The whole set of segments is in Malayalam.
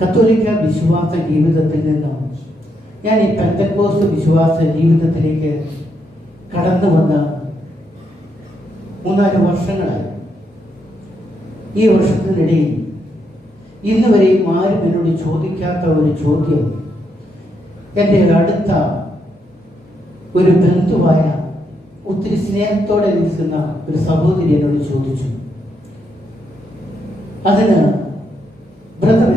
കത്തോലിക്ക വിശ്വാസ ജീവിതത്തിൽ നിന്നും ഞാൻ ഈ പെന്തക്കോസ്ത് വിശ്വാസ ജീവിതത്തിലേക്ക് കടന്നു വന്ന 3-4 വർഷങ്ങളായി. ഈ വർഷത്തിനിടയിൽ ഇന്ന് വരെയും ആരും എന്നോട് ചോദിക്കാത്ത ഒരു ചോദ്യം എൻ്റെ അടുത്ത ഒരു ബന്ധുവായ ഒത്തിരി സ്നേഹത്തോടെ നിൽക്കുന്ന ഒരു സഹോദരി എന്നോട് ചോദിച്ചു. അതിന് ബ്രദർ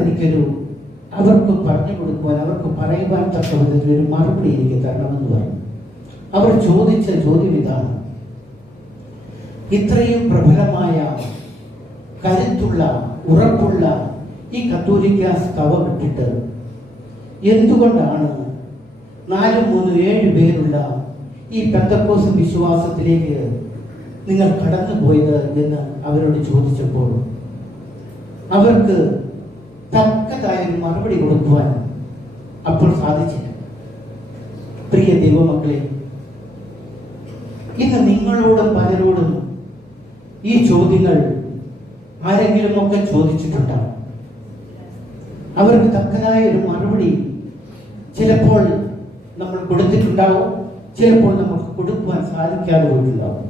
അവർക്ക് പറഞ്ഞു കൊടുക്കുവാൻ, അവർക്ക് പറയുവാൻ തക്ക വിധത്തിൽ ഒരു മറുപടി എനിക്ക് തരണമെന്ന് പറഞ്ഞു. അവർ ചോദിച്ച ചോദ്യം ഇതാണ്: ഇത്രയും പ്രബലമായ, കരുത്തുള്ള, ഉറപ്പുള്ള ഈ കത്തോലിക്ക സ്തവ വിട്ടിട്ട് എന്തുകൊണ്ടാണ് 4-3-7 പേരുള്ള ഈ പെന്തക്കോസ്ത് വിശ്വാസത്തിലേക്ക് നിങ്ങൾ കടന്നുപോയത് എന്ന് അവരോട് ചോദിച്ചപ്പോൾ അവർക്ക് തക്കതായ ഒരു മറുപടി കൊടുക്കുവാൻ അപ്പോൾ സാധിച്ചില്ല. പ്രിയ ദൈവമക്കളെ, ഇന്ന് നിങ്ങളോടും പലരോടും ഈ ചോദ്യങ്ങൾ ആരെങ്കിലും ഒക്കെ ചോദിച്ചിട്ടുണ്ടാവും. അവർക്ക് തക്കതായ ഒരു മറുപടി ചിലപ്പോൾ നമ്മൾ കൊടുത്തിട്ടുണ്ടാവും, ചിലപ്പോൾ നമുക്ക് കൊടുക്കുവാൻ സാധിക്കാതെ പോയിട്ടുണ്ടാവും.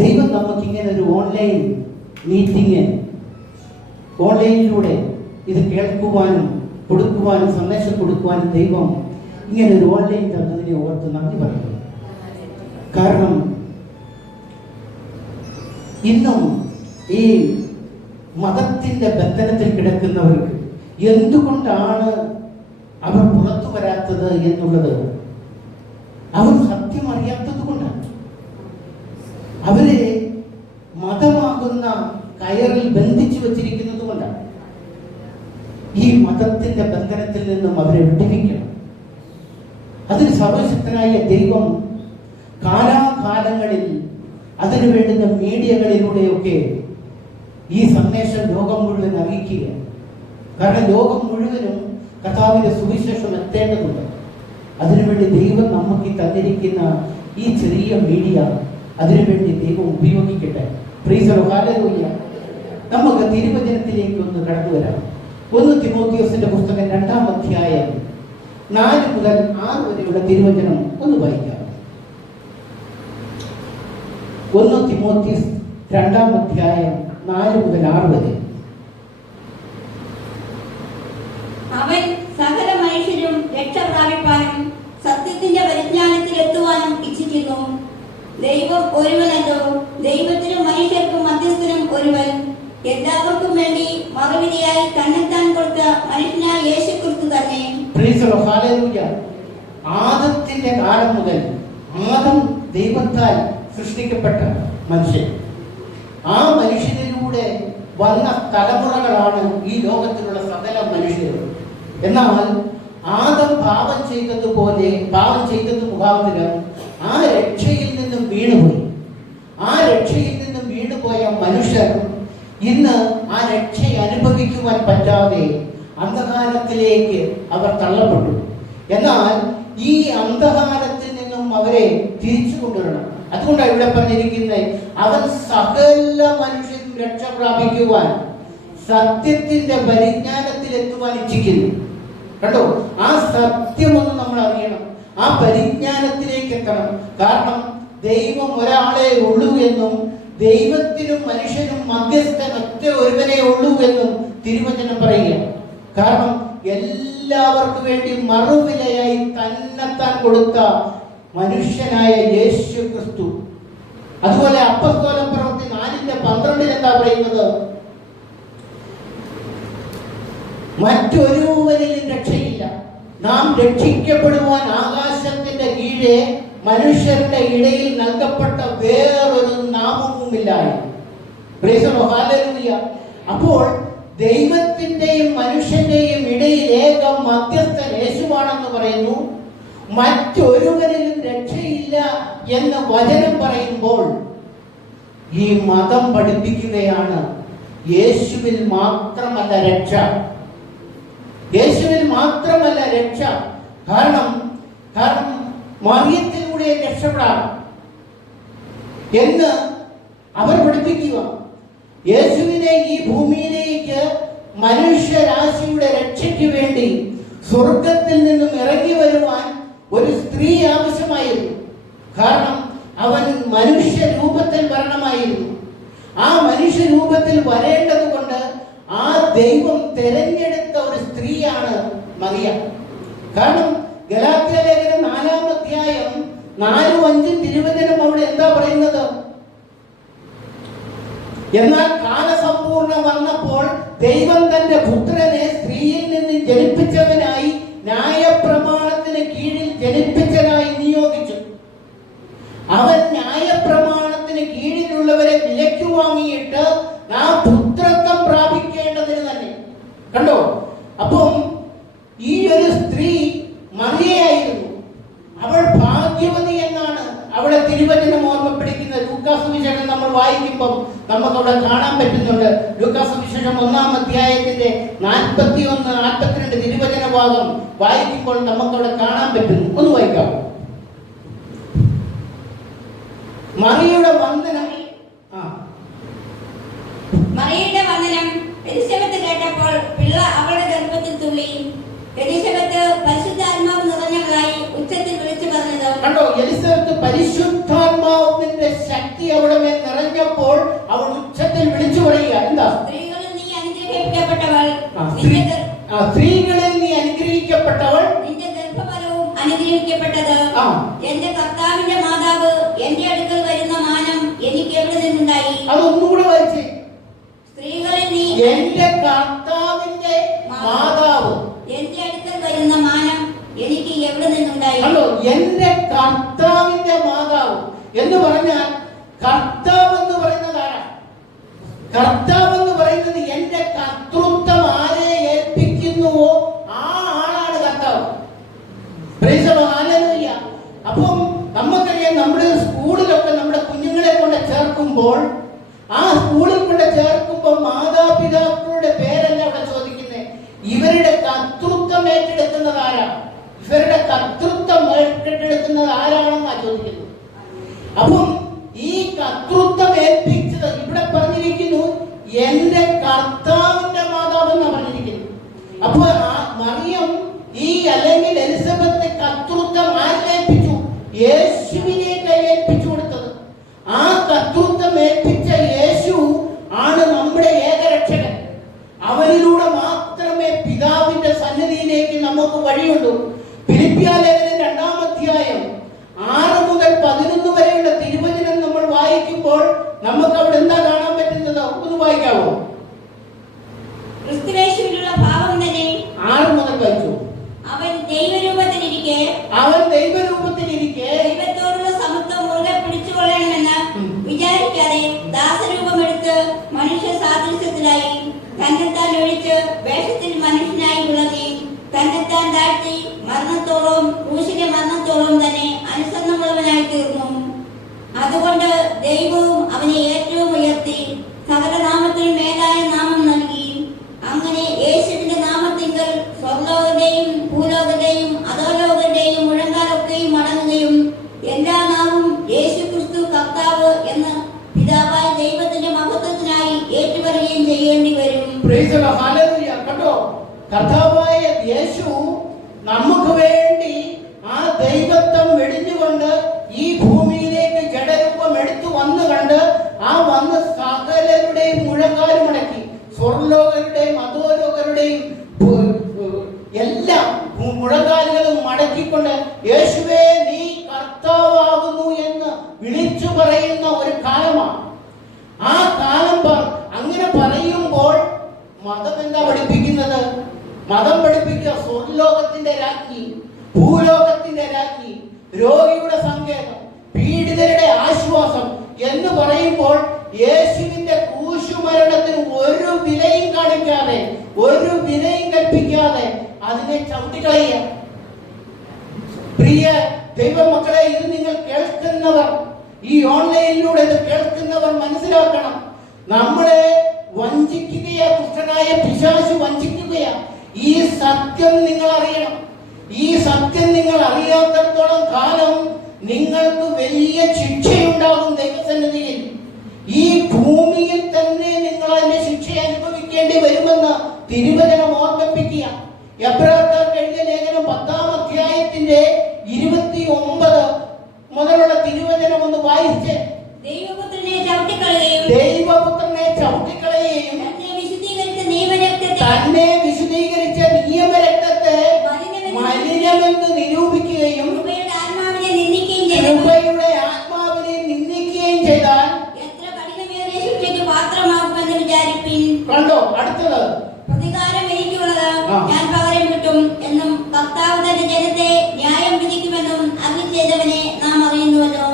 ദൈവം നമുക്ക് ഇങ്ങനെ ഒരു ഓൺലൈൻ മീറ്റിംഗ്, ഓൺലൈനിലൂടെ ഇത് കേൾക്കുവാനും കൊടുക്കുവാനും സന്ദേശം കൊടുക്കുവാനും ദൈവം ഇങ്ങനെ ഒരു ഓൺലൈൻ തന്നതിനെ ഓർത്ത് നന്ദി പറയുന്നു. കാരണം ഇന്നും ഈ മതത്തിന്റെ ബന്ധനത്തിൽ കിടക്കുന്നവർക്ക് എന്തുകൊണ്ടാണ് അവർ പുറത്തു വരാത്തത് എന്നുള്ളത് അവർ സത്യം അറിയാത്തത് കൊണ്ടാണ്. അവരെ മതമാകുന്ന കയറിൽ ബന്ധിച്ചു വച്ചിരിക്കുന്നത് കൊണ്ടാണ്. ഈ മതത്തിന്റെ ബന്ധനത്തിൽ നിന്നും അവരെ വിടുവിക്കണം. അതിന് സർവശക്തനായ ദൈവം കാലാകാലങ്ങളിൽ അതിനു വേണ്ടുന്ന മീഡിയകളിലൂടെയൊക്കെ ഈ സന്ദേശം ലോകം മുഴുവൻ അറിയിക്കുക. കാരണം ലോകം മുഴുവനും കർത്താവിന്റെ സുവിശേഷം എത്തേണ്ടതുണ്ട്. അതിനുവേണ്ടി ദൈവം നമുക്ക് തന്നിരിക്കുന്ന ഈ ചെറിയ മീഡിയ അതിനുവേണ്ടി ദൈവം ഉപയോഗിക്കട്ടെ. Praise the Lord, hallelujah. നമുക്ക് തിരുവചനത്തിലേക്ക് ഒന്ന് കടന്നു വരാം. 1 തിമോത്തിയോസിന്റെ പുസ്തകം 2-ാം അധ്യായം 4 മുതൽ 6 വരെയുള്ള തിരുവചനം ഒന്ന് വായിക്കാം. 1 തിമോത്തിയോസ് 2-ാം അധ്യായം 4 മുതൽ 6 വരെ. അവൻ സകല മനുഷ്യരും രക്ഷ പ്രാപിപ്പാനും സത്യത്തിന്റെ പരിജ്ഞാനത്തിൽ എത്തുവാനും ഇച്ഛിക്കുന്നു. ദൈവം ഒരുവനല്ലോ, ദൈവത്തിനും മനുഷ്യർക്കും മധ്യസ്ഥനും ഒരുവൻ, എല്ലാവർക്കും വേണ്ടി മറുവിധിയായി തന്നെത്താൻ കൊടുത്ത മനുഷ്യനായ യേശുക്രിസ്തു തന്നെ. Price the Lord, hallelujah. ആദത്തിന്റെ കാലം മുതൽ, ആദം ദൈവത്താൽ സൃഷ്ടിക്കപ്പെട്ട മനുഷ്യൻ, ആ മനുഷ്യനിലൂടെ വന്ന തലമുറകളാണ് ഈ ലോകത്തിലുള്ള സകല മനുഷ്യരും. എന്നാൽ ആദം പാപം ചെയ്തത് മുഖാന്തരം ആ രക്ഷയിൽ നിന്നും വീണുപോയി. ആ രക്ഷയിൽ നിന്നും വീണുപോയ മനുഷ്യർ ഇന്ന് ആ രക്ഷ അനുഭവിക്കുവാൻ പറ്റാതെ അന്ധകാരത്തിലേക്ക് അവർ തള്ളപ്പെട്ടു. എന്നാൽ ഈ അന്ധകാരത്തിൽ നിന്നും അവരെ തിരിച്ചു കൊണ്ടുവരണം. അതുകൊണ്ടാണ് ഇവിടെ പറഞ്ഞിരിക്കുന്നത്, അവൻ സകല മനുഷ്യരും രക്ഷ പ്രാപിക്കുവാൻ സത്യത്തിന്റെ പരിജ്ഞാനത്തിൽ എത്തുവാൻ ഇച്ഛിക്കുന്നു. കണ്ടോ, ആ സത്യമൊന്നും നമ്മൾ അറിയണം, ആ പരിജ്ഞാനത്തിലേക്ക് എത്തണം. കാരണം ദൈവം ഒരാളെ ഉള്ളൂ എന്നും ദൈവത്തിനും മനുഷ്യനും മധ്യസ്ഥൻ ഒറ്റ ഒരുവനെ ഉള്ളൂ എന്നും തിരുവചനം പറയുക. കാരണം എല്ലാവർക്കും വേണ്ടി മറുവിലയായി തന്നെത്താൻ കൊടുത്ത മനുഷ്യനായ യേശു ക്രിസ്തു. അതുപോലെ അപ്പോസ്തല പ്രവൃത്തി 4:12 എന്താ പറയുന്നത്? മറ്റൊരുവരിലും രക്ഷയില്ല, നാം രക്ഷിക്കപ്പെടുവാൻ ആകാശത്തിന്റെ കീഴെ മനുഷ്യരുടെ ഇടയിൽ നൽകപ്പെട്ട വേറൊരു നാമവുമില്ല. Praise the Lord, hallelujah. അപ്പോൾ ദൈവത്തിന്റെയും മനുഷ്യന്റെയും ഇടയിൽ ഏക മധ്യസ്ഥൻ യേശുവാണെന്ന് പറയുന്നു. മറ്റൊരുവരിലും രക്ഷയില്ല എന്ന് വചനം പറയുമ്പോൾ ഈ മതം പഠിപ്പിക്കുകയാണ് യേശുവിൽ മാത്രമല്ല രക്ഷ, യേശുവിൽ മാത്രമല്ല രക്ഷ. കാരണം മറിയത്തിലൂടെ രക്ഷപ്പെടാം എന്ന് അവർ പഠിപ്പിക്കുക. യേശുവിനെ ഈ ഭൂമിയിലേക്ക് മനുഷ്യരാശിയുടെ രക്ഷയ്ക്ക് വേണ്ടി സ്വർഗത്തിൽ നിന്നും ഇറങ്ങി വരുവാൻ ഒരു സ്ത്രീ ആവശ്യമായിരുന്നു. കാരണം അവൻ മനുഷ്യ രൂപത്തിൽ വരണമായിരുന്നു. ആ മനുഷ്യ രൂപത്തിൽ വരേണ്ടത് കൊണ്ട് ആ ദൈവം തെരഞ്ഞെടുത്ത ഒരു സ്ത്രീയാണ് മറിയ. കാരണം ഗലാത്യ ലേഖനം 4-ാം അധ്യായം 4-5 തിരുവചനം അവിടെ എന്താ പറയുന്നത്? എന്നാൽ കാലസമ്പൂർണ്ണം വന്നപ്പോൾ ദൈവം തന്റെ പുത്രനെ സ്ത്രീയിൽ നിന്ന് ജനിപ്പിച്ചവനായി ന്യായപ്രമാണത്തിന് കീഴിൽ ജനിപ്പിച്ചതായി നിയോഗിച്ചു. അവൻ ന്യായപ്രമാണത്തിന് കീഴിലുള്ളവരെ വിലയ്ക്ക് വാങ്ങിയിട്ട് നാം പുത്രത്വം പ്രാപിക്കേണ്ടതിന് തന്നെ. കണ്ടോ? അപ്പം ഈ ഒരു സ്ത്രീ മറിയയായിരുന്നു. അവൾ ഭാഗ്യവതി എന്നാണ് അവിടെ തിരുവചനം ഓർമ്മപ്പെടുത്തുന്നത്. ലൂക്കാസ് സുവിശേഷം നമ്മൾ വായിക്കുമ്പോൾ നമുക്ക് അവിടെ കാണാൻ പറ്റുന്നുണ്ട്. ലൂക്കാസ് സുവിശേഷം 1-ാം അധ്യായത്തിന്റെ 41-42 തിരുവചന ഭാഗം വായിക്കുമ്പോൾ നമുക്ക് അവിടെ കാണാൻ പറ്റുന്നു. ഒന്ന് വായിക്കാം. മറിയയുടെ വന്ദനം. മറിയയുടെ വന്ദനം എലിസബത്ത് കേട്ടപ്പോൾ പിള്ള അവളുടെ ഗർഭത്തിൽ തുള്ളി. എലിസബത്ത് പരിശുദ്ധാത്മാവ് നിറഞ്ഞവളായി ഉച്ചത്തിൽ വിളിച്ചു പറഞ്ഞത്. കണ്ടോ? എലിസബത്ത് പരിശുദ്ധാത്മാവിന്റെ ശക്തി അവിടെ മേൽ നിറഞ്ഞപ്പോൾ അവൾ ഉച്ചത്തിൽ വിളിച്ചു പറയുക. എന്താ? സ്ത്രീകളിൽ നീ അനുഗ്രഹിക്കപ്പെട്ടവൾ, സ്ത്രീകളിൽ നീ അനുഗ്രഹിക്കപ്പെട്ടവൾ, നിന്റെ ഗർഭഫലവും അനുഗ്രഹിക്കപ്പെട്ടത്. എന്റെ കർത്താവിന്റെ മാതാവ് എന്റെ അടുക്കൽ വരുന്ന മാനം എനിക്ക് എവിടെ നിന്നുണ്ടായി? അതൊന്നുകൂടെ വായിച്ചേ. സ്ത്രീകളിൽ നീ എന്റെ കർത്താവിന്റെ മാതാവ് എന്റെ അടുക്കൽ വരുന്ന മാനം എനിക്ക് എവിടെ നിന്നുണ്ടായി? അല്ലോ, എന്റെ കർത്താവിന്റെ മാതാവ് എന്ന് പറഞ്ഞാൽ കർത്താവ് എന്ന് പറയുന്നത് ആരാ? കർത്താവ് എന്ന് പറയുന്നത് എന്റെ കർത്തൃത്വം ആരെ ഏൽപ്പിക്കുന്നുവോ ആ ആളാണ് കർത്താവ്. അപ്പം നമുക്കറിയാം, നമ്മുടെ സ്കൂളിലൊക്കെ നമ്മുടെ കുഞ്ഞുങ്ങളെ കൊണ്ട് ചേർക്കുമ്പോൾ ആ സ്കൂളിൽ കൊണ്ട് ചേർക്കുമ്പോൾ മാതാപിതാക്കളുടെ പേരല്ല അവിടെ ചോദിക്കുന്നത്. ഇവരുടെ കർത്തൃത്വം ഏറ്റെടുക്കുന്നത് ആരാ? ഇവരുടെ കർത്തൃത്വം ഏറ്റെടുക്കുന്നത് ആരാണെന്നാ ചോദിക്കുന്നത്. അപ്പം ഈ കർത്തൃത്വം ഏൽപ്പിച്ചത് ഇവിടെ പറഞ്ഞിരിക്കുന്നു എന്റെ കർത്താവിന്റെ മാതാവ് എന്നാ പറഞ്ഞിരിക്കുന്നു. അപ്പൊ മറിയം അല്ലെങ്കിൽ എലിസബത്ത് കർത്തൃത്വം ആരേൽപ്പിച്ചു? യേശുവിനെ ഏൽപ്പിച്ചു കൊടുത്തത്. ആ കർത്തൃത്വം ഏൽപ്പിച്ച യേശു ആണ് നമ്മുടെ ഏകരക്ഷകൻ. അവനിലൂടെ മാത്രമേ പിതാവിന്റെ സന്നിധിയിലേക്ക് നമുക്ക് വഴിയുള്ളൂ. ഫിലിപ്പിയ ലേഖനം 2-ാം അധ്യായം 6 മുതൽ 11 വരെയുള്ള തിരുവചനം നമ്മൾ വായിക്കുമ്പോൾ നമുക്ക് അവിടെ എന്താ കാണാൻ പറ്റുന്നത്? ഒന്ന് വായിക്കാവോ? ക്രിസ്തുയേശുവിലുള്ള ഭാവം തന്നെ 6 മുതൽ വായിച്ചു. അവൻ ദൈവരൂപത്തിലിരിക്കെ ദൈവത്തോടുള്ള സമത്വം മുറുകെ പിടിച്ചുകൊള്ളണമെന്ന് വിചാരിക്കാതെ ദാസരൂപമെടുത്ത് മനുഷ്യ സാദൃശ്യത്തിലായി തന്നെത്താൻ ഒഴിച്ച് വേഷത്തിൽ മനുഷ്യനായി വിളങ്ങി തന്നെത്താൻ താഴ്ത്തി മരണത്തോളം ക്രൂശിന്റെ മരണത്തോളം തന്നെ അനുസരണമുള്ളവനായി തീർന്നു. അതുകൊണ്ട് ദൈവവും അവനെ ഏറ്റവും ഉയർത്തി സകല നാമത്തിനും മേലായ നാമം നൽകി. അങ്ങനെ യേശുവിന്റെ നാമത്തിങ്കൽ സ്വർലോകന്റെയും ഭൂലോകന്റെയും അധോലോകന്റെയും മുഴങ്കാലൊക്കെയും മടങ്ങുകയും എല്ലാ നാവും യേശു ക്രിസ്തു കർത്താവ് എന്ന് പിതാവായ ദൈവത്തിന്റെ മഹത്വത്തിനായി ഏറ്റുപറയുകയും ചെയ്യേണ്ടി വരും. കണ്ടോ? കർത്താവായ യേശു നമുക്ക് വേണ്ടി ആ ദൈവത്വം വെടിഞ്ഞുകൊണ്ട് ഈ ഭൂമിയിലേക്ക് ജഡരൂപം എടുത്തു വന്നു കണ്ട് ആ വന്ന സകലരുടെയും മുഴങ്കാലും മടക്കി, സ്വർലോകരുടെയും അധോലോകരുടെയും എല്ലാം മുഴങ്കാലുകളും മടക്കിക്കൊണ്ട് യേശുവേ നീ കർത്താവാകുന്നു എന്ന് വിളിച്ചു പറയുന്ന ഒരു കാലമാണ്. ആ കാലം അങ്ങനെ പറയുമ്പോൾ മതം എന്താ പഠിപ്പിക്കുന്നത്? മതം പഠിപ്പിക്കുക സ്വർലോകത്തിന്റെ രാജ്ഞി, ഭൂലോകത്തിന്റെ രാജ്ഞി, രോഗിയുടെ സങ്കേതം, പീഡിതരുടെ ആശ്വാസം എന്ന് പറയുമ്പോൾ യേശുവിന്റെ ക്രൂശുമരണത്തിന് ഒരു വിലയും കാണിക്കാതെ, ഒരു വിലയും കൽപ്പിക്കാതെ അതിനെ ചവിട്ടിക്കളയുക. പ്രിയ ദൈവമക്കളെ, ഇത് നിങ്ങൾ കേൾക്കുന്നവർ, ഈ ഓൺലൈനിലൂടെ ഇത് കേൾക്കുന്നവർ മനസ്സിലാക്കണം. നമ്മളെ വഞ്ചിക്കുകയാ, ദുഷ്ടനായ പിശാച് വഞ്ചിക്കുകയാ. ഈ സത്യം നിങ്ങൾ അറിയണം. ഈ സത്യം നിങ്ങൾ അറിയാത്തിടത്തോളം കാലം നിങ്ങൾക്ക് വലിയ ശിക്ഷയുണ്ടാകും ദൈവസന്നിധിയിൽ. ഈ ഭൂമിയിൽ തന്നെ നിങ്ങൾ അതിന്റെ ശിക്ഷ അനുഭവിക്കേണ്ടി വരുമെന്ന് തിരുവചനം ഓർമ്മിപ്പിക്കുക. എബ്രായർക്ക് എഴുതിയ ലേഖനം 10-ാം അധ്യായത്തിന്റെ 29 മുതലുള്ള തിരുവചനം ഒന്ന് വായിച്ച്. ദൈവപുത്രനെ ചവിട്ടിക്കളയുകയും തന്നെ വിശുദ്ധീകരിച്ച നിയമരക്തത്തെ മലിനമെന്ന് നിരൂപിക്കുകയും കൃപയുടെ ആത്മാവിനെ നിന്ദിക്കുകയും ചെയ്താൽ എത്ര കഠിനമേറിയ ശിക്ഷയ്ക്ക് പാത്രമാകുമെന്ന് വിചാരിപ്പിൻ. കണ്ടോ? അടുത്തത്, പ്രതികാരം എനിക്കുള്ളത്, ഞാൻ പകരം കിട്ടും എന്നും കർത്താവ് തന്റെ ജനത്തെ ന്യായം വിധിക്കുമെന്നും അരുളി ചെയ്തവനെ നാം അറിയുന്നുവല്ലോ.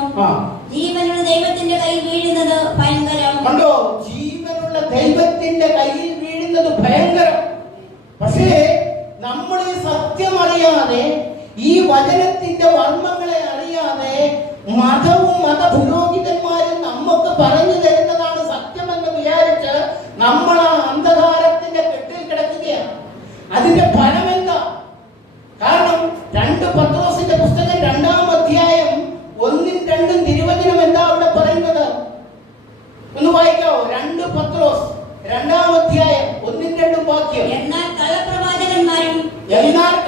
ജീവനുള്ള ദൈവത്തിന്റെ കയ്യിൽ വീഴുന്നത് ഭയങ്കരം. കണ്ടോ? ജീവനുള്ള ദൈവത്തിന്റെ കയ്യിൽ വീഴുന്നത് ഭയങ്കരം. പക്ഷേ നമ്മൾ ഈ സത്യം അറിയാതെ, ഈ വചനത്തിന്റെ വർമ്മങ്ങളെ അറിയാതെ, മതവും മതപുരോഹിതന്മാരും നമുക്ക് പറഞ്ഞു തരുന്നതാണ് സത്യമെന്ന് വിചാരിച്ച് നമ്മൾ ആ അന്ധകാരത്തിന്റെ കെട്ടിൽ കിടക്കുകയാണ്. അതിന്റെ ഫലം എന്താ? കാരണം 2 പത്രോസിന്റെ പുസ്തകം 2-ാം അധ്യായം 1-2 തിരുവചനം എന്താ അവിടെ പറയുന്നത്? ഒന്ന് വായിക്കാവോ? 2 പത്രോസ് 2-ാം അധ്യായം 1-2 വാക്യം. എന്നാൽ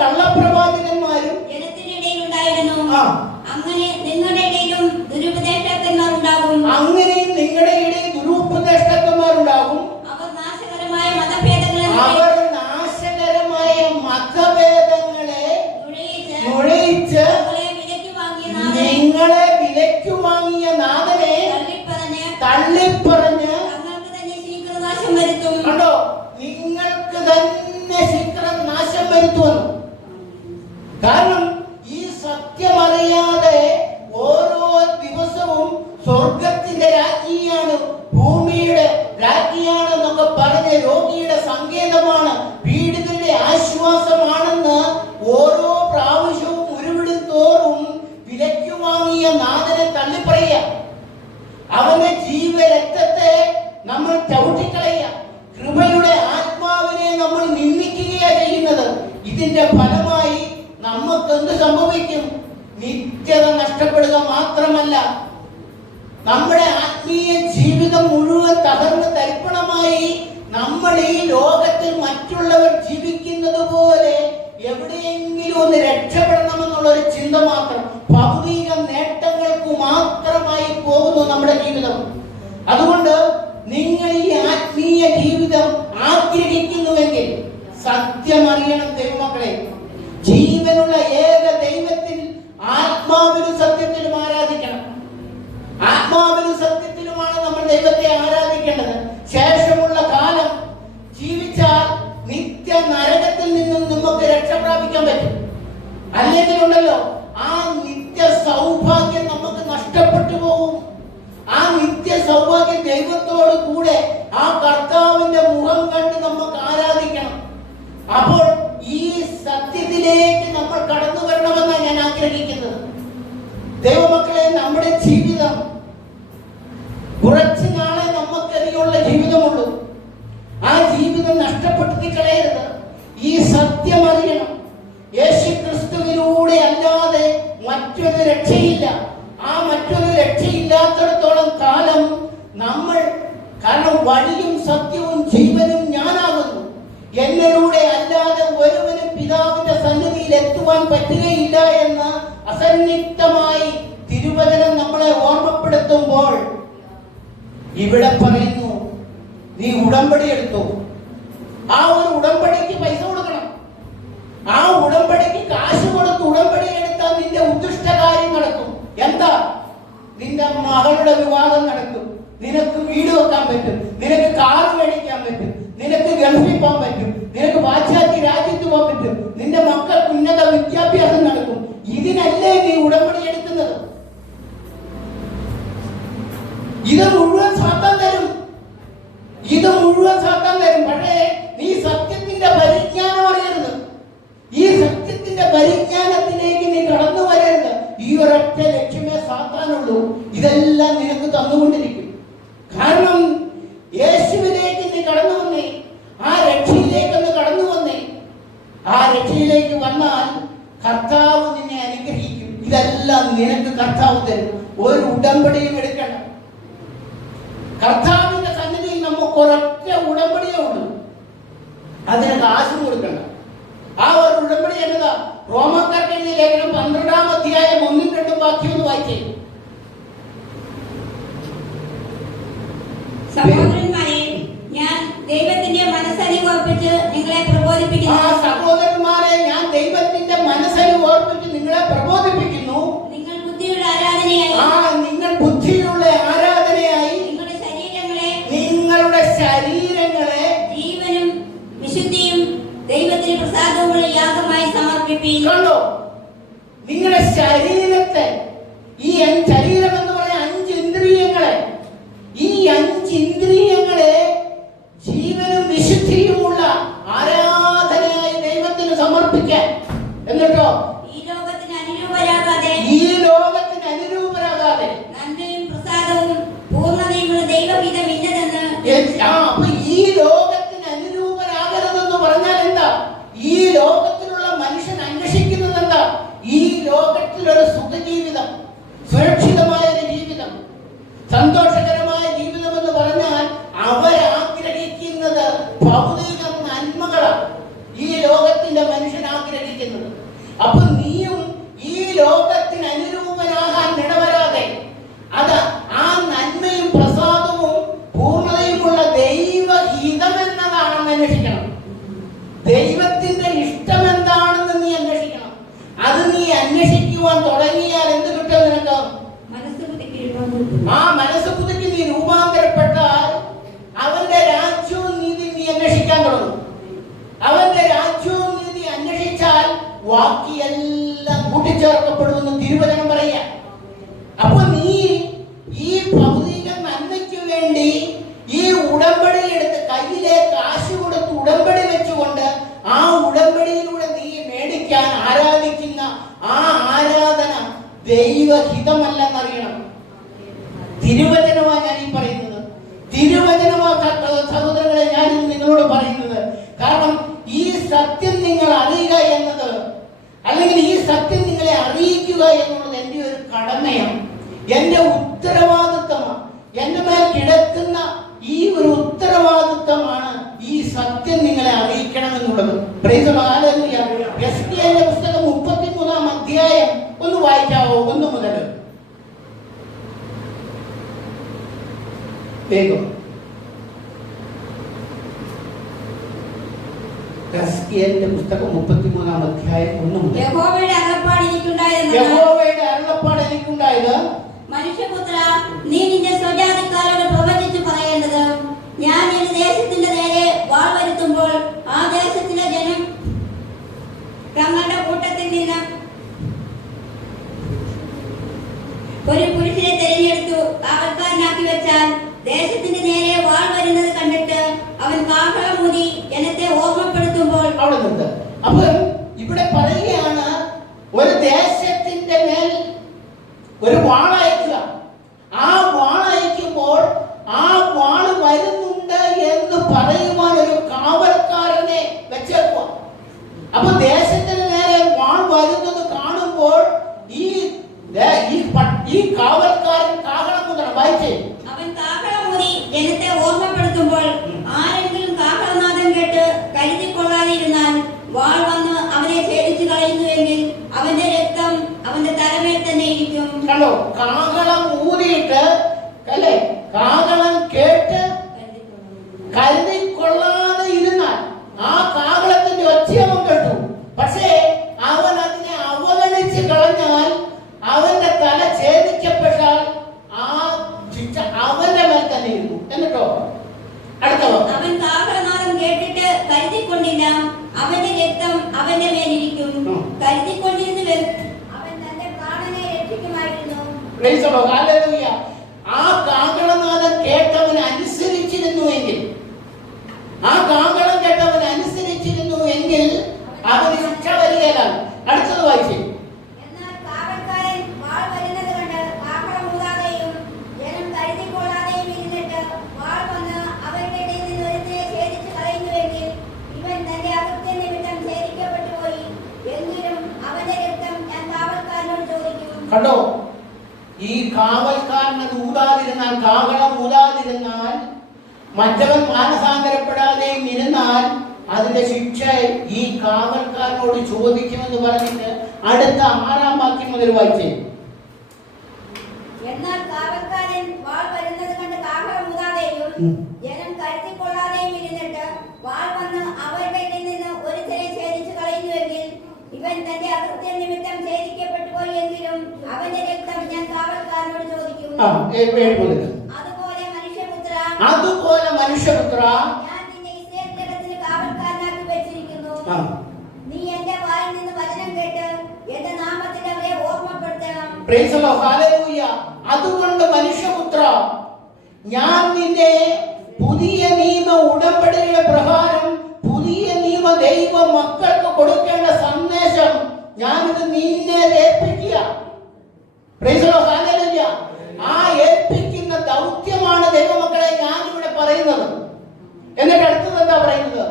കള്ളപ്രവാചകന്മാരും ജനത്തിന്റെ ഇടയിൽ ഉണ്ടായിരുന്നു. അങ്ങനെ നിങ്ങളുടെ ഇടയിലും ദുരുപദേഷ്ടാക്കന്മാർ ഉണ്ടാകും. അവർ നാശകരമായ മതഭേദങ്ങളെ നുഴയിച്ച് നിങ്ങളെ വിലയ്ക്കു വാങ്ങിയ നാഥനെ തള്ളിപ്പറഞ്ഞ് ശീഘ്രനാശം വരുത്തും. കണ്ടോ? നിങ്ങൾക്ക് തന്നെ ശീഘ്രനാശം വരുത്തുമെന്ന്. കാരണം ഈ സത്യമറിയാതെ ഓരോ ദിവസവും സ്വർഗത്തിന്റെ രാജ്ഞിയാണ്, ഭൂമിയുടെ രാജ്ഞിയാണ് എന്നൊക്കെ പറഞ്ഞ് രോഗിയുടെ സങ്കേതമാണ്, പീഡിതരുടെ ആശ്വാസമാണെന്ന് ഓരോ പ്രാവശ്യവും ഉരുവിടും തോറും വിലയ്ക്കു വാങ്ങിയ നാഥനെ തള്ളിപ്പറയുക. അവന്റെ ജീവരക്തത്തെ നമ്മൾ ചവിട്ടിക്കളയുക. കൃപയുടെ ആത്മാവിനെ നമ്മൾ നിന്ദിക്കുകയാണ് ചെയ്യുന്നത്. ഇതിന്റെ ഫലമായി നമുക്ക് എന്ത് സംഭവിക്കും? നിത്യത നഷ്ടപ്പെടുക മാത്രമല്ല, നമ്മുടെ ആത്മീയ ജീവിതം മുഴുവൻ തകർന്ന് തരിപ്പണമായി നമ്മൾ ഈ ലോകത്തിൽ മറ്റുള്ളവർ ജീവിക്കുന്നത് പോലെ എവിടെയെങ്കിലും ഒന്ന് രക്ഷപ്പെടണമെന്നുള്ള ഒരു ചിന്ത മാത്രം, ഭൗതിക നേട്ടങ്ങൾക്ക് മാത്രമായി പോകുന്നു നമ്മുടെ ജീവിതം. അതുകൊണ്ട് നിങ്ങൾ ഈ ആത്മീയ ജീവിതം ആഗ്രഹിക്കുന്നുവെങ്കിൽ സത്യം അറിയണം ദൈവമക്കളെ. ജീവനുള്ള ഏക ദൈവത്തിൽ ആത്മാവിലും സത്യത്തിലും ആരാധിക്കണം. ആത്മാവിലും സത്യത്തിലുമാണ് നമ്മൾ ദൈവത്തെ ആരാധിക്കേണ്ടത്. ശേഷമുള്ള കാലം ജീവിച്ചാൽ നിത്യ നരകത്തിൽ നിന്നും നമുക്ക് രക്ഷ പ്രാപിക്കാൻ പറ്റും. അല്ലെങ്കിൽ ഉണ്ടല്ലോ, ആ നിത്യ സൗഭാഗ്യം നമുക്ക് നഷ്ടപ്പെട്ടു പോകും. ആ നിത്യ സൗഭാഗ്യം ദൈവത്തോട് കൂടെ ആ കർത്താവിന്റെ മുഖം കണ്ട് നമുക്ക് ആരാധിക്കണം. അപ്പോൾ ഈ സത്യത്തിലേക്ക് നമ്മൾ കടന്നു വരണമെന്നാണ് ഞാൻ ആഗ്രഹിക്കുന്നത്. ദൈവമക്കളെ, നമ്മുടെ ജീവിതം കുറച്ച് നാളെ നമുക്കറിയുള്ള ജീവിതമുള്ളൂ. ആ ജീവിതം നഷ്ടപ്പെടുത്തി കളയരുത്. ഈ സത്യം അറിയണം. യേശു ക്രിസ്തുവിലൂടെ അല്ലാതെ മറ്റൊരു രക്ഷയില്ല. ആ മറ്റൊരു രക്ഷയില്ലാത്തിടത്തോളം കാലം നമ്മൾ, കാരണം വഴിയും സത്യവും ജീവനും ഞാനാകുന്നു, എന്നിലൂടെ അല്ലാതെ ഒരുവനും പിതാവിന്റെ സന്നിധിയിൽ എത്തുവാൻ പറ്റുകയില്ല എന്ന് അസന്നിഗ്ധമായി തിരുവചനം നമ്മളെ ഓർമ്മപ്പെടുത്തുമ്പോൾ ഇവിടെ പറയുന്നു, നീ ഉടമ്പടി എടുത്തു. ആ ഒരു ഉടമ്പടിക്ക് പൈസ കൊടുക്കണം. ആ ഉടമ്പടിക്ക് കാശ് കൊടുത്ത് ഉടമ്പടി എടുത്താൽ നിന്റെ ഉദ്ദിഷ്ട കാര്യം നടക്കും. എന്താ? നിന്റെ മകളുടെ വിവാഹം നടക്കും, നിനക്ക് വീട് വെക്കാൻ പറ്റും, നിനക്ക് കാർ മേടിക്കാൻ പറ്റും, നിനക്ക് ഗൾഫിൽ പോകാൻ പറ്റും, നിനക്ക് പാശ്ചാത്യ രാജ്യത്ത് പോകാൻ പറ്റും, നിന്റെ മക്കൾക്ക് ഉന്നത വിദ്യാഭ്യാസം നടക്കും. ഇതിനല്ലേ നീ ഉടമ്പടി എടുക്കുന്നത്? ഇത് മുഴുവൻ സാത്താൻ തരും. പക്ഷേ നീ സത്യത്തിന്റെ പരിജ്ഞാനം അറിയരുത്. ഈ സത്യത്തിന്റെ പരിജ്ഞാനത്തിലേക്ക് നീ കടന്നു വരരുത്. ഈ ഒരൊറ്റ ലക്ഷ്യമേ സാത്താനുള്ളൂ. ഇതെല്ലാം നിനക്ക് തന്നുകൊണ്ടിരിക്കും. കാരണം യേശുവിലേക്ക് നീ കടന്നു വന്നേ, ആ രക്ഷയിലേക്ക് ഒന്ന് കടന്നു വന്നേ. ആ രക്ഷയിലേക്ക് വന്നാൽ കർത്താവ് നിന്നെ അനുഗ്രഹിക്കും. ഇതെല്ലാം നിനക്ക് കർത്താവ് തരും. ഒരു ഉടമ്പടിയും എടുക്കണം. കർത്താവിന്റെ സന്നിധിയിൽ നമുക്ക് ഒരൊറ്റ ഉടമ്പടിയേ ഉള്ളൂ. അതിന് കാശും കൊടുക്കണ്ട. ആ ഒരു ഉടമ്പടി എന്നതാ? റോമാക്കാർക്ക് എഴുതിയ ലേഖനം 12-ാം അധ്യായം 1-2 വാക്യം ഒന്ന് വായിച്ചേ. സഹോദരന്മാരെ, ഞാൻ ദൈവത്തിന്റെ മനസ്സലിവ് ഓർപ്പിച്ച് നിങ്ങളെ പ്രബോധിപ്പിക്കുന്നു. സഹോദരന്മാരെ, ഞാൻ ദൈവത്തിന്റെ മനസ്സലിവ് ഓർപ്പിച്ച് നിങ്ങളെ പ്രബോധിപ്പിക്കുന്നു. നിങ്ങൾ ബുദ്ധിയുടെ ആരാധനയായി നിങ്ങൾ ബുദ്ധിയുള്ള ആരാധനയായി നിങ്ങളുടെ ശരീരങ്ങളെ ജീവനും വിശുദ്ധിയും ദൈവത്തിന് പ്രസാദമുള്ള യാഗമായി സമർപ്പിപ്പീൻ. കണ്ടോ? നിങ്ങളുടെ ശരീരത്തെ, ഈ ശരീരം എന്ന് പറയുന്ന 5 ഇന്ദ്രിയങ്ങളെ, ഈ 5 ഇന്ദ്രിയങ്ങളെ ജീവനും വിശുദ്ധിയുമുള്ള ആരാധനയായി ദൈവത്തിന് സമർപ്പിക്കാൻ. എന്നിട്ടോ ഈ ലോകത്തിന് അനുരൂപരാകാതെ നന്മയും പ്രസാദവും പൂർണ്ണതയുമുള്ള ദൈവഹിതം ഇന്നതെന്ന്. അപ്പൊ ഈ ലോകത്തിന് അനുരൂപരാകരുതെന്ന് പറഞ്ഞാൽ എന്താ? ഈ ലോകത്തിലുള്ള മനുഷ്യൻ അന്വേഷിക്കുന്നത് എന്താ? ഈ ലോകത്തിലൊരു സുഖജീവിതം, സുരക്ഷിതമായ ഒരു ജീവിതം, സന്തോഷകരമായ ജീവിതം എന്ന് പറഞ്ഞാൽ അവരാഗ്രഹിക്കുന്നത് ഭൗതിക നന്മകളാണ്. ഈ ലോകത്തിന്റെ മനുഷ്യൻ ആഗ്രഹിക്കുന്നത്. അപ്പൊ നീയും ഈ ലോകത്തിന് അനുരൂപനാകാൻ ഇടവരാതെ ആ നന്മയും പ്രസാദവും പൂർണ്ണതയുമുള്ള ദൈവഹിതം എന്നതാണെന്ന് അന്വേഷിക്കണം. ദൈവത്തിന്റെ ഇഷ്ടം എന്താണെന്ന് നീ അന്വേഷിക്കണം. അത് നീ അന്വേഷിക്കുവാൻ തുടങ്ങിയാൽ എന്ത് കിട്ടും നിനക്ക്? മനസ്സ് പുതുക്കി നീ രൂപാന്തരപ്പെട്ടാൽ അവന്റെ രാജ്യവും നീതി നീ അന്വേഷിക്കാൻ തുടങ്ങും. അവന്റെ രാജ്യവും നീതി അന്വേഷിച്ചാൽ ബാക്കിയെല്ലാം കൂട്ടിച്ചേർക്കപ്പെടുമെന്ന് തിരുവചനം പറയാ. അപ്പൊ നീ ഈ ഭൗതിക നന്മയ്ക്ക് വേണ്ടി ഈ ഉടമ്പടി എടുത്ത് കയ്യിലെ കാശ് കൊടുത്ത് ഉടമ്പടി വെച്ചുകൊണ്ട് ആ ഉടമ്പടിയിലൂടെ നീ മേടിക്കാൻ ആരാധിക്കുന്ന ആ ആരാധന ദൈവഹിതമല്ലെന്നറിയണം. തിരുവചനമാണ് ഞാൻ ഈ പറയുന്നത്. തിരുവചനമാ സഹോദരങ്ങളെ ഞാൻ നിങ്ങളോട് പറയുന്നത്. കാരണം ഈ സത്യം നിങ്ങൾ അറിയുക എന്നത്, അല്ലെങ്കിൽ ഈ സത്യം നിങ്ങളെ അറിയിക്കുക എന്നുള്ളത് എൻ്റെ ഒരു കടമയാണ്, എൻ്റെ ഉത്തരവാദിത്വമാണ്. എൻ്റെ മേൽ കിടക്കുന്ന ഈ ഒരു ഉത്തരവാദിത്വമാണ് ഈ സത്യം നിങ്ങളെ അറിയിക്കണം എന്നുള്ളത്. Price hallelujah. എസ്കേലിന്റെ പുസ്തകം 33-ാം അധ്യായം ഒന്ന് വായിക്കാവോ? 1 മുതൽ വേഗം. എസ്കേലിന്റെ പുസ്തകം 33-ാം അധ്യായം 1 മുതൽ. യഹോവയുടെ അരുളപ്പാട് എനിക്കുണ്ടായത്, മനുഷ്യപുത്ര, നീ നിന്റെ സ്വജാതിക്കാരോട് പ്രവചിച്ചു പറയേണ്ടത്, ഞാൻ ഒരു ദേശത്തിന്റെ നേരെ വാൾ വരുത്തുമ്പോൾ ആ ദേശത്തിലെ ജനം തങ്ങളുടെ കൂട്ടത്തിൽ നിന്ന് ഒരു പുരുഷനെ തെരഞ്ഞെടുത്തു കാവൽക്കാരനാക്കി വെച്ചാൽ ദേശത്തിന്റെ നേരെ വാൾ വരുന്നത് കണ്ടിട്ട് അവൻ കാഹളമൂതി ജനത്തെ ഓർമ്മപ്പെടുത്തുമ്പോൾ. അവിടെ നിന്ന് അപ്പൊ ഇവിടെ പറയുകയാണ്, ഒരു ദേശത്തിന്റെ മേൽ ഒരു വാളയക്കുക. ആ വാളയക്കുമ്പോൾ ആ വാള് വരുന്നുണ്ട് എന്ന് പറയുവാൻ ഒരു കാവൽക്കാരനെ വെച്ചേക്കുക. അപ്പൊ ദേശത്തിന് നേരെ വാൾ വരുന്നത് കാണുമ്പോൾ ഈ കാവൽക്കാരൻ കാഹളമുദ്ര വായിച്ചേ. അവൻ കാഹളമൂതി ജനത്തെ ഓർമ്മപ്പെടുത്തുമ്പോൾ ആരെങ്കിലും കാഹളനാദം കേട്ട് കരുതിക്കൊള്ളാതെ ഇരുന്നാൽ വാൾ വന്ന് അവനെ ഛേദിച്ചു കളയുന്നുവെങ്കിൽ അവന്റെ രക്തം അവന്റെ തലമേൽ തന്നെ ഇരിക്കും. കണ്ടോ? കാഹളം ഊതിയിട്ട് അല്ലേ, കാഹളം കേട്ട് കരുതിക്കൊള്ളാതെ ഇരുന്നാൽ ആ കാഹളത്തിന്റെ ഒച്ചയവൻ കേട്ടു. പക്ഷേ അവൻ അതിനെ അവഗണിച്ച് കളഞ്ഞാൽ അവന്റെ തല ഛേദിക്കപ്പെട്ടാൽ ആ ശിക്ഷ അവന്റെ മേൽ തന്നെ ഇരുന്നു. എന്നിട്ടോ അടുത്തവ, അവൻ കാഹളനാദം കേട്ടിട്ട് കരുതിക്കൊണ്ടില്ല, അവന്റെ രക്തം അവന്റെ മേലിരിക്കും. കരുതിക്കൊണ്ടിരുന്നു അവൻ തന്റെ പ്രാണനെ രക്ഷിക്കുമായിരുന്നു. ആ കാഹളനാദം കേട്ടവൻ അനുസരിച്ചിരുന്നുവെങ്കിൽ, ആ കാഹളം കേട്ടവൻ അനുസരിച്ചിരുന്നുവെങ്കിൽ അവന് ശിക്ഷ വരികയിലാണ്. അടുത്തത് വായിച്ചു. എന്നാൽ കാവൽക്കാരൻ വാൾ വരുന്നത് കണ്ട് കാഹളമൂതാതെയും ജനം കരുതിക്കൊള്ളാതെയും ഇരുന്നിട്ട് വാൾ വന്ന് അവരുടെ ഇടയിൽ നിന്ന് ഒരുത്തിനെ ഛേദിച്ചു കളയുന്നുവെങ്കിൽ ഇവൻ തന്റെ അകൃത്യ നിമിത്തം ഛേദിക്കപ്പെട്ടു പോയി, എങ്കിലും അവന്റെ രക്തം ഞാൻ കാവൽക്കാരനോട് ചോദിക്കും. കണ്ടോ? ഈ കാവൽക്കാരനെ ഊതാതിരുന്നാൽ, കാഹളം ഊതാതിരുന്നാൽ, മറ്റവൻ മാനസാന്തരപ്പെടാതെയും ഇരുന്നാൽ അതിന്റെ ശിക്ഷ ഈ കാവൽക്കാരനോട് ചോദിക്കുമെന്ന് പറഞ്ഞിട്ട് അടുത്ത 6-ാം വാക്യം മുതൽ വായിച്ചേ. എന്നാൽ കാവൽക്കാരൻ വാൾ വരുന്നത് കണ്ട് കാഹളം ഊതാതെയും ജനം കരുതിക്കൊള്ളാതെയും ഇരുന്നിട്ട് വാൾ വന്ന് അവരുടെ ഇടയിൽ നിന്ന് ഒരുത്തനെ ഛേദിച്ചു കളയുന്നുവെങ്കിൽ ഇവൻ തന്റെ അകൃത്യ നിമിത്തം ഛേദിക്കപ്പെട്ടു പോയി എങ്കിലും അവന്റെ രക്തം ഞാൻ കാവൽക്കാരനോട് ചോദിക്കും. അതുപോലെ മനുഷ്യപുത്ര ഞാൻ നിന്നെ ഇസ്രായേൽ ഗ്രഹത്തിന് കാവൽക്കാരനാക്കി വെച്ചിരിക്കുന്നു. നീ എന്റെ വായിൽ നിന്ന് വചനം കേട്ട് എന്റെ നാമത്തിൽ അവരെ ഓർമ്മപ്പെടുത്തണം. Praise the Lord, hallelujah. അതുകൊണ്ട് മനുഷ്യപുത്ര, ഞാൻ നിന്നെ പുതിയ നിയമ ഉടമ്പടിയുടെ പ്രകാരം പുതിയ നിയമ ദൈവ മക്കൾക്ക് കൊടുക്കേണ്ട സന്ദേശം ഞാനിത് നിന്നെ ഏൽപ്പിക്കുക. Praise the Lord, hallelujah. ആ ഏൽപ്പിക്കുന്ന ദൗത്യമാണ് ദൈവമക്കളെ ഞാൻ ഇവിടെ പറയുന്നത്. എന്നിട്ട് അടുത്തത് എന്താ പറയുന്നത്?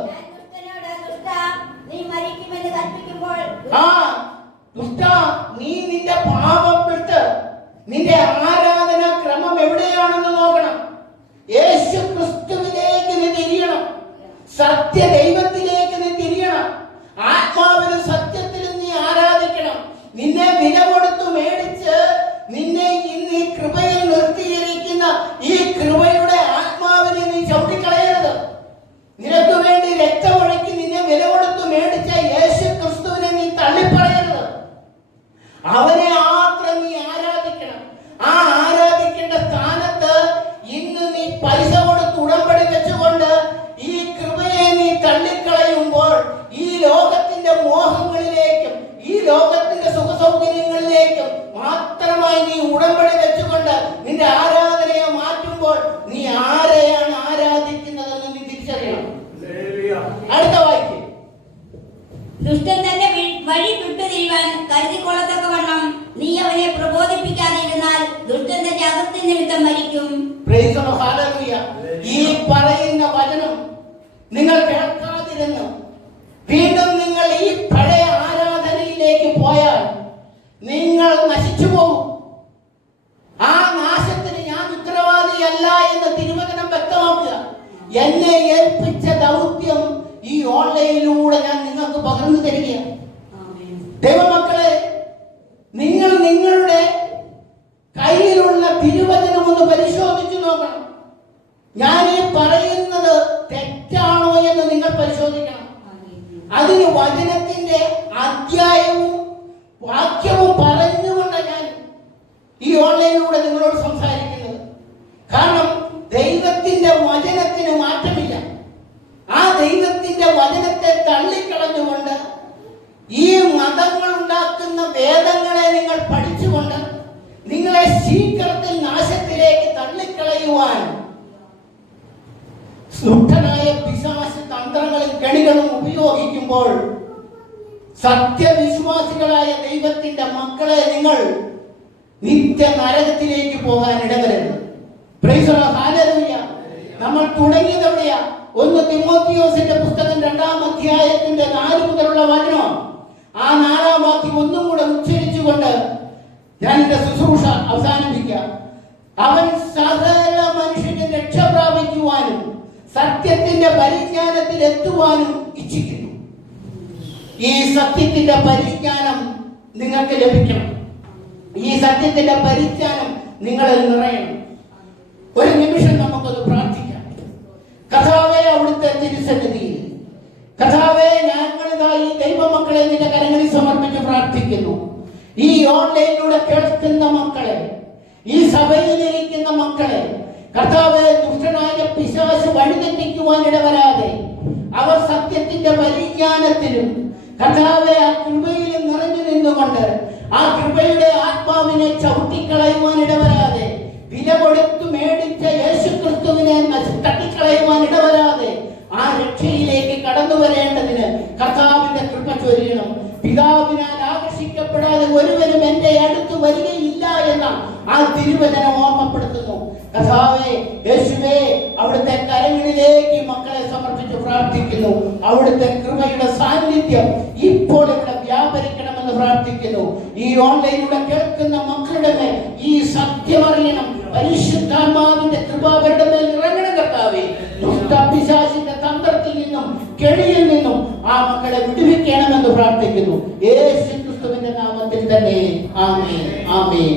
നീ നിന്റെ പാപം വിട്ട് നിന്റെ ആരാധനാ ക്രമം എവിടെയാണെന്ന് നോക്കണം. യേശു ക്രിസ്തുവിലേക്ക് നീ തിരിയണം. സത്യ ദൈവത്തിലേക്ക് നീ തിരിയണം. ആത്മാവിലും സത്യത്തിലും നീ ആരാധിക്കണം. നിന്നെ വില കൊടുത്തു മേടിച്ച് നിന്നെ ഇന്ന് ഈ കൃപയിൽ നിർത്തിയിരിക്കുന്ന ഈ കൃപയുടെ ആത്മാവിനെ നീ ചവിട്ടിക്കളയരുത്. നിനക്ക് വേണ്ടി രക്തമൊഴുക്കി നിന്നെ വില കൊടുത്തു മേടിച്ച യേശു ക്രിസ്തുവിനെ നീ തള്ളിപ്പറയരുത്. അവനെ മാത്രം നീ ആരാധിക്കണം. ആ ആരാധിക്കേണ്ട സ്ഥാനത്ത് ഇന്ന് നീ പൈസ കൊടുത്ത് ഉടമ്പടി വെച്ചുകൊണ്ട് ഈ കൃപയെ നീ തള്ളിക്കളയുമ്പോൾ ഈ ലോകത്തിന്റെ മോഹങ്ങളിലേക്കും ഈ ലോകത്തിന്റെ സുഖസൗകര്യങ്ങളിലേക്കും മാത്രമായി നീ ഉടമ്പടി വെച്ചുകൊണ്ട് നിന്റെ ആരാധനയെ മാറ്റുമ്പോൾ നീ ആരെയാണ് ആരാധിക്കുന്നതെന്ന് നീ തിരിച്ചറിയണം. അടുത്ത വായിക്ക്. ദുഷ്ടൻ തന്റെ വഴി വിട്ടുതിരിവാൻ കരുതിക്കൊള്ളത്തക്കവണ്ണം നീ അവനെ പ്രബോധിപ്പിക്കാതിരുന്നാൽ ദുഷ്ടൻ തന്റെ അകൃത്യ നിമിത്തം മരിക്കും. Price the Lord, hallelujah. ഈ പറയുന്ന വചനം നിങ്ങൾ കേൾക്കാതിരുന്നു വീണ്ടും നിങ്ങൾ ഈ പഴയ ആരാധനയിലേക്ക് പോയാൽ നിങ്ങൾ നശിച്ചു പോകും. ആ നാശത്തിന് ഞാൻ ഉത്തരവാദിയല്ല എന്ന് തിരുവചനം വ്യക്തമാക്കുക. എന്നെ ഏൽപ്പിച്ച ദൗത്യം ഈ ഓൺലൈനിലൂടെ ഞാൻ നിങ്ങൾക്ക് പകർന്നു തരികയാണ്. ദൈവമക്കളെ, നിങ്ങൾ നിങ്ങളുടെ കയ്യിലുള്ള തിരുവചനം ഒന്ന് പരിശോധിച്ചു നോക്കണം. ഞാൻ ഈ പറയുന്നത് തെറ്റാണോ എന്ന് നിങ്ങൾ പരിശോധിക്കണം. അതിന് വചനത്തിന്റെ അധ്യായവും വാക്യവും പറഞ്ഞുകൊണ്ട് ഞാൻ ഈ ഓൺലൈനിലൂടെ നിങ്ങളോട് സംസാരിക്കുന്നത്. കാരണം ദൈവത്തിന്റെ വചനത്തിന് മാറ്റമില്ല. ആ ദൈവത്തിന്റെ വചനത്തെ തള്ളിക്കളഞ്ഞുകൊണ്ട് ഈ മതങ്ങൾ ഉണ്ടാക്കുന്ന വേദങ്ങളെ നിങ്ങൾ പഠിച്ചുകൊണ്ട് നിങ്ങളെ ശീഘ്രത്തിൽ നാശത്തിലേക്ക് തള്ളിക്കളയുവാൻ ദുഷ്ടനായ പിശാച് തന്ത്രങ്ങളും കെണികളും ഉപയോഗിക്കുമ്പോൾ സത്യവിശ്വാസികളായ ദൈവത്തിന്റെ മക്കളെ നിങ്ങൾ നിത്യ നരകത്തിലേക്ക് പോകാൻ ഇടവരരുത്. Praise the Lord, hallelujah. നമ്മൾ തുടങ്ങിയത് എവിടെയാ? 1 തിമോത്തിയോസിന്റെ പുസ്തകം 2-ാം അധ്യായത്തിന്റെ 4 മുതലുള്ള വചനം. ആ 4-ാം വാക്യം ഒന്നും കൂടെ ഉച്ചരിച്ചുകൊണ്ട് ഞാൻ എന്റെ ശുശ്രൂഷ അവസാനിപ്പിക്കാം. അവൻ സകല മനുഷ്യനും രക്ഷ പ്രാപിക്കുവാനും സത്യത്തിന്റെ പരിജ്ഞാനത്തിൽ എത്തുവാനും ഇച്ഛിക്കുന്നു. ഈ സത്യത്തിന്റെ പരിജ്ഞാനം നിങ്ങൾക്ക് ലഭിക്കണം. ഈ സത്യത്തിന്റെ പരിജ്ഞാനം നിങ്ങളിൽ നിറയണം. ഒരു നിമിഷം നമുക്കൊന്ന് പ്രാർത്ഥിക്കാം. കർത്താവേ, അവിടുത്തെ തിരുസന്നിധിയിൽ കർത്താവേ, ഞങ്ങളിതാ ഈ ദൈവമക്കളെ നിന്റെ കരങ്ങളിൽ സമർപ്പിച്ച് പ്രാർത്ഥിക്കുന്നു. ഈ ഓൺലൈനിലൂടെ കേൾക്കുന്ന മക്കളെ, ഈ സഭയിലിരിക്കുന്ന മക്കളെ കർത്താവേ, ദുഷ്ടനായ പിശാച് വഴിതെറ്റിക്കുവാൻ ഇടവരാതെ അവർ സത്യത്തിന്റെ പരിജ്ഞാനത്തിലും കർത്താവേ ആ കൃപയിലും നിറഞ്ഞു നിന്നുകൊണ്ട് ആ കൃപയുടെ ആത്മാവിനെ ചവിട്ടിക്കളയുവാൻ ഇടവരാതെ, വില കൊടുത്തു മേടിച്ച യേശു ക്രിസ്തുവിനെ തട്ടിക്കളയുവാൻ ഇടവരാതെ ആ രക്ഷയിലേക്ക് കടന്നു വരേണ്ടതിന് കർത്താവിന്റെ കൃപ ചൊരിയണം. പിതാവിനാൽ ആകർഷിക്കപ്പെടാതെ ഒരുവരും എന്റെ അടുത്ത് വരികയില്ല എന്ന ആ തിരുവചനം ഓർമ്മപ്പെടുത്തുന്നു. കർത്താവേ, യേശുവേ, അവിടുത്തെ കരങ്ങളിലേക്ക് മക്കളെ സമർപ്പിച്ച് പ്രാർത്ഥിക്കുന്നു. അവിടുത്തെ കൃപയുടെ സാന്നിധ്യം ഇപ്പോൾ ഇവിടെ വ്യാപരിക്കണമെന്ന് പ്രാർത്ഥിക്കുന്നു. ഈ ഓൺലൈനിലൂടെ കേൾക്കുന്ന മക്കളുടെ മേൽ ഈ സത്യം അറിയണം. പരിശുദ്ധാത്മാവിന്റെ കൃപ അവരുടെ മേൽ ഇറങ്ങണം. കർത്താവേ, ദുഷ്ടപിശാചിന്റെ തന്ത്രത്തിൽ നിന്നും കെണിയിൽ ആ മക്കളെ വിടുവിക്കണമെന്ന് പ്രാർത്ഥിക്കുന്നു. യേശു ക്രിസ്തുവിന്റെ നാമത്തിൽ തന്നെ ആമേൻ, ആമേൻ.